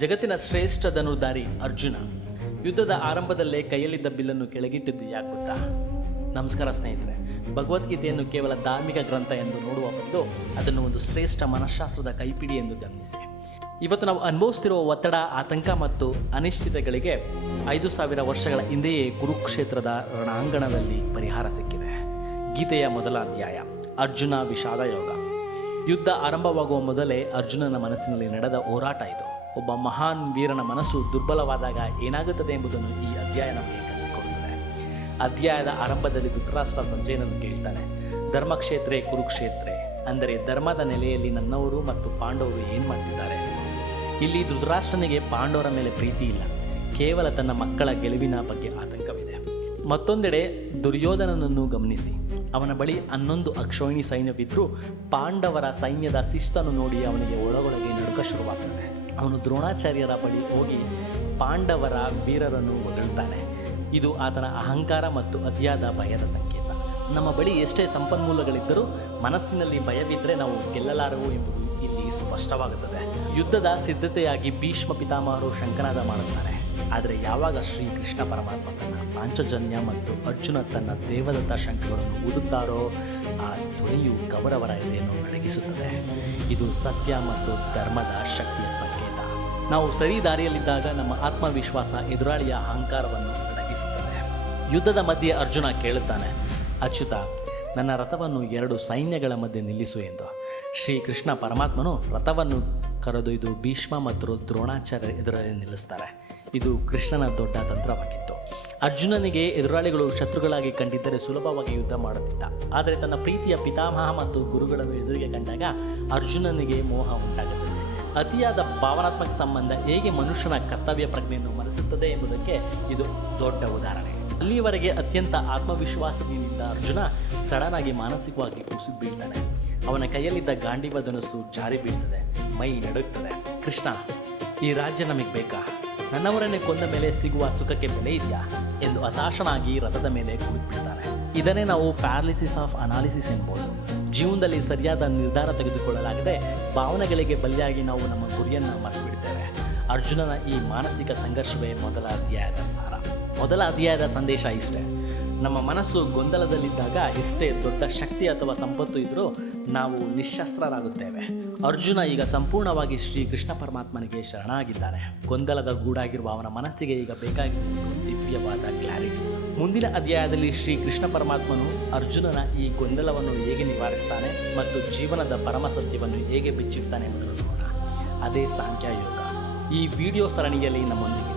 ಜಗತ್ತಿನ ಶ್ರೇಷ್ಠ ಧನುರ್ಧಾರಿ ಅರ್ಜುನ ಯುದ್ಧದ ಆರಂಭದಲ್ಲೇ ಕೈಯಲ್ಲಿದ್ದ ಬಿಲ್ಲನ್ನು ಕೆಳಗಿಟ್ಟಿದ್ದು ಯಾಕೆ ಗೊತ್ತಾ? ನಮಸ್ಕಾರ ಸ್ನೇಹಿತರೆ. ಭಗವದ್ಗೀತೆಯನ್ನು ಕೇವಲ ಧಾರ್ಮಿಕ ಗ್ರಂಥ ಎಂದು ನೋಡುವ ಬದಲು ಅದನ್ನು ಒಂದು ಶ್ರೇಷ್ಠ ಮನಃಶಾಸ್ತ್ರದ ಕೈಪಿಡಿ ಎಂದು ಗಮನಿಸಿ. ಇವತ್ತು ನಾವು ಅನುಭವಿಸ್ತಿರುವ ಒತ್ತಡ, ಆತಂಕ ಮತ್ತು ಅನಿಶ್ಚಿತಗಳಿಗೆ 5,000 ವರ್ಷಗಳ ಹಿಂದೆಯೇ ಕುರುಕ್ಷೇತ್ರದ ರಣಾಂಗಣದಲ್ಲಿ ಪರಿಹಾರ ಸಿಕ್ಕಿದೆ. ಗೀತೆಯ ಮೊದಲ ಅಧ್ಯಾಯ ಅರ್ಜುನ ವಿಷಾದ ಯೋಗ. ಯುದ್ಧ ಆರಂಭವಾಗುವ ಮೊದಲೇ ಅರ್ಜುನನ ಮನಸ್ಸಿನಲ್ಲಿ ನಡೆದ ಹೋರಾಟ ಇದು. ಒಬ್ಬ ಮಹಾನ್ ವೀರನ ಮನಸ್ಸು ದುರ್ಬಲವಾದಾಗ ಏನಾಗುತ್ತದೆ ಎಂಬುದನ್ನು ಈ ಅಧ್ಯಾಯ ನಮಗೆ ಕಲಿಸಿಕೊಡುತ್ತದೆ. ಅಧ್ಯಾಯದ ಆರಂಭದಲ್ಲಿ ಧೃತರಾಷ್ಟ್ರ ಸಂಜಯನನ್ನು ಕೇಳ್ತಾನೆ, ಧರ್ಮಕ್ಷೇತ್ರೇ ಕುರುಕ್ಷೇತ್ರೇ, ಅಂದರೆ ಧರ್ಮದ ನೆಲೆಯಲ್ಲಿ ನನ್ನವರು ಮತ್ತು ಪಾಂಡವರು ಏನು ಮಾಡ್ತಿದ್ದಾರೆ. ಇಲ್ಲಿ ಧೃತರಾಷ್ಟ್ರನಿಗೆ ಪಾಂಡವರ ಮೇಲೆ ಪ್ರೀತಿ ಇಲ್ಲ, ಕೇವಲ ತನ್ನ ಮಕ್ಕಳ ಗೆಲುವಿನ ಬಗ್ಗೆ ಆತಂಕವಿದೆ. ಮತ್ತೊಂದೆಡೆ ದುರ್ಯೋಧನನನ್ನು ಗಮನಿಸಿ. ಅವನ ಬಳಿ 11 ಅಕ್ಷೋಹಿಣಿ ಸೈನ್ಯವಿದ್ದರೂ ಪಾಂಡವರ ಸೈನ್ಯದ ಶಿಸ್ತನ್ನು ನೋಡಿ ಅವನಿಗೆ ಒಳಗೊಳಗೆ ನಡುಕ ಶುರುವಾಗ್ತದೆ. ಅವನು ದ್ರೋಣಾಚಾರ್ಯರ ಬಳಿ ಹೋಗಿ ಪಾಂಡವರ ವೀರರನ್ನು ಹೊಗಳ್ತಾನೆ. ಇದು ಆತನ ಅಹಂಕಾರ ಮತ್ತು ಅತಿಯಾದ ಭಯದ ಸಂಕೇತ. ನಮ್ಮ ಬಳಿ ಎಷ್ಟೇ ಸಂಪನ್ಮೂಲಗಳಿದ್ದರೂ ಮನಸ್ಸಿನಲ್ಲಿ ಭಯವಿದ್ದರೆ ನಾವು ಗೆಲ್ಲಲಾರೆವು ಎಂಬುದು ಇಲ್ಲಿ ಸ್ಪಷ್ಟವಾಗುತ್ತದೆ. ಯುದ್ಧದ ಸಿದ್ಧತೆಯಾಗಿ ಭೀಷ್ಮ ಪಿತಾಮಹರು ಶಂಕನಾದ ಮಾಡುತ್ತಾರೆ. ಆದರೆ ಯಾವಾಗ ಶ್ರೀ ಕೃಷ್ಣ ಪರಮಾತ್ಮ ತನ್ನ ಪಾಂಚಜನ್ಯ ಮತ್ತು ಅರ್ಜುನ ತನ್ನ ದೇವದತ್ತ ಶಂಖಗಳನ್ನು ಊದುತ್ತಾರೋ ಆ ಧ್ವನಿಯು ಕೌರವರ ಎದೆಯನ್ನು ನಡಗಿಸುತ್ತದೆ. ಇದು ಸತ್ಯ ಮತ್ತು ಧರ್ಮದ ಶಕ್ತಿಯ ಸಂಕೇತ. ನಾವು ಸರಿ ದಾರಿಯಲ್ಲಿದ್ದಾಗ ನಮ್ಮ ಆತ್ಮವಿಶ್ವಾಸ ಎದುರಾಳಿಯ ಅಹಂಕಾರವನ್ನು ಅಡಗಿಸುತ್ತದೆ. ಯುದ್ಧದ ಮಧ್ಯೆ ಅರ್ಜುನ ಕೇಳುತ್ತಾನೆ, ಅಚ್ಯುತ, ನನ್ನ ರಥವನ್ನು 2 ಸೈನ್ಯಗಳ ಮಧ್ಯೆ ನಿಲ್ಲಿಸು ಎಂದು. ಶ್ರೀ ಕೃಷ್ಣ ಪರಮಾತ್ಮನು ರಥವನ್ನು ಕರೆದೊಯ್ದು ಭೀಷ್ಮ ಮತ್ತು ದ್ರೋಣಾಚಾರ್ಯ ಎದುರಲ್ಲಿ ನಿಲ್ಲಿಸ್ತಾರೆ. ಇದು ಕೃಷ್ಣನ ದೊಡ್ಡ ತಂತ್ರವಾಗಿತ್ತು. ಅರ್ಜುನನಿಗೆ ಎದುರಾಳಿಗಳು ಶತ್ರುಗಳಾಗಿ ಕಂಡಿದ್ದರೆ ಸುಲಭವಾಗಿ ಯುದ್ಧ ಮಾಡುತ್ತಿದ್ದ. ಆದರೆ ತನ್ನ ಪ್ರೀತಿಯ ಪಿತಾಮಹ ಮತ್ತು ಗುರುಗಳನ್ನು ಎದುರಿಗೆ ಕಂಡಾಗ ಅರ್ಜುನನಿಗೆ ಮೋಹ ಉಂಟಾಗುತ್ತದೆ. ಅತಿಯಾದ ಭಾವನಾತ್ಮಕ ಸಂಬಂಧ ಹೇಗೆ ಮನುಷ್ಯನ ಕರ್ತವ್ಯ ಪ್ರಜ್ಞೆಯನ್ನು ಮರೆಸುತ್ತದೆ ಎಂಬುದಕ್ಕೆ ಇದು ದೊಡ್ಡ ಉದಾಹರಣೆ. ಅಲ್ಲಿಯವರೆಗೆ ಅತ್ಯಂತ ಆತ್ಮವಿಶ್ವಾಸದಿಂದ ಅರ್ಜುನ ಸಡನ್ ಆಗಿ ಮಾನಸಿಕವಾಗಿ ಕುಸಿದು ಬೀಳ್ತಾನೆ. ಅವನ ಕೈಯಲ್ಲಿದ್ದ ಗಾಂಡೀವ ಧನುಸ್ಸು ಜಾರಿ ಬೀಳ್ತದೆ, ಮೈ ನಡುಗ್ತದೆ. ಕೃಷ್ಣ, ಈ ರಾಜ್ಯ ನಮಗೆ ಬೇಕಾ? ನನ್ನವರನ್ನೇ ಕೊಂದ ಮೇಲೆ ಸಿಗುವ ಸುಖಕ್ಕೆ ಬೆಲೆ ಇದೆಯಾ ಎಂದು ಹತಾಶನಾಗಿ ರಥದ ಮೇಲೆ ಕುಳಿತುಬಿಡ್ತಾನೆ. ಇದನ್ನೇ ನಾವು ಪ್ಯಾರಾಲಿಸಿಸ್ ಆಫ್ ಅನಾಲಿಸಿಸ್ ಎನ್ಬೋದು. ಜೀವನದಲ್ಲಿ ಸರಿಯಾದ ನಿರ್ಧಾರ ತೆಗೆದುಕೊಳ್ಳಲಾಗದೆ ಭಾವನೆಗಳಿಗೆ ಬಲಿಯಾಗಿ ನಾವು ನಮ್ಮ ಗುರಿಯನ್ನು ಮರೆತುಬಿಡ್ತೇವೆ. ಅರ್ಜುನನ ಈ ಮಾನಸಿಕ ಸಂಘರ್ಷವೇ ಮೊದಲ ಅಧ್ಯಾಯದ ಸಾರ. ಮೊದಲ ಅಧ್ಯಾಯದ ಸಂದೇಶ ಇಷ್ಟೇ: ನಮ್ಮ ಮನಸ್ಸು ಗೊಂದಲದಲ್ಲಿದ್ದಾಗ ಎಷ್ಟೇ ದೊಡ್ಡ ಶಕ್ತಿ ಅಥವಾ ಸಂಪತ್ತು ಇದ್ದರೂ ನಾವು ನಿಶಸ್ತ್ರರಾಗುತ್ತೇವೆ. ಅರ್ಜುನ ಈಗ ಸಂಪೂರ್ಣವಾಗಿ ಶ್ರೀ ಕೃಷ್ಣ ಪರಮಾತ್ಮನಿಗೆ ಶರಣಾಗಿದ್ದಾನೆ. ಗೊಂದಲದ ಗೂಡಾಗಿರುವ ಅವನ ಮನಸ್ಸಿಗೆ ಈಗ ಬೇಕಾಗಿರುವುದು ದಿವ್ಯವಾದ ಕ್ಲಾರಿಟಿ. ಮುಂದಿನ ಅಧ್ಯಾಯದಲ್ಲಿ ಶ್ರೀ ಕೃಷ್ಣ ಪರಮಾತ್ಮನು ಅರ್ಜುನನ ಈ ಗೊಂದಲವನ್ನು ಹೇಗೆ ನಿವಾರಿಸ್ತಾನೆ ಮತ್ತು ಜೀವನದ ಪರಮ ಸತ್ಯವನ್ನು ಹೇಗೆ ಬಿಚ್ಚಿಡ್ತಾನೆ ಎಂಬುದನ್ನು ನೋಡೋಣ. ಅದೇ ಸಾಂಖ್ಯ ಯೋಗ. ಈ ವಿಡಿಯೋ ಸರಣಿಯಲ್ಲಿ ನಮ್ಮೊಂದಿಗೆ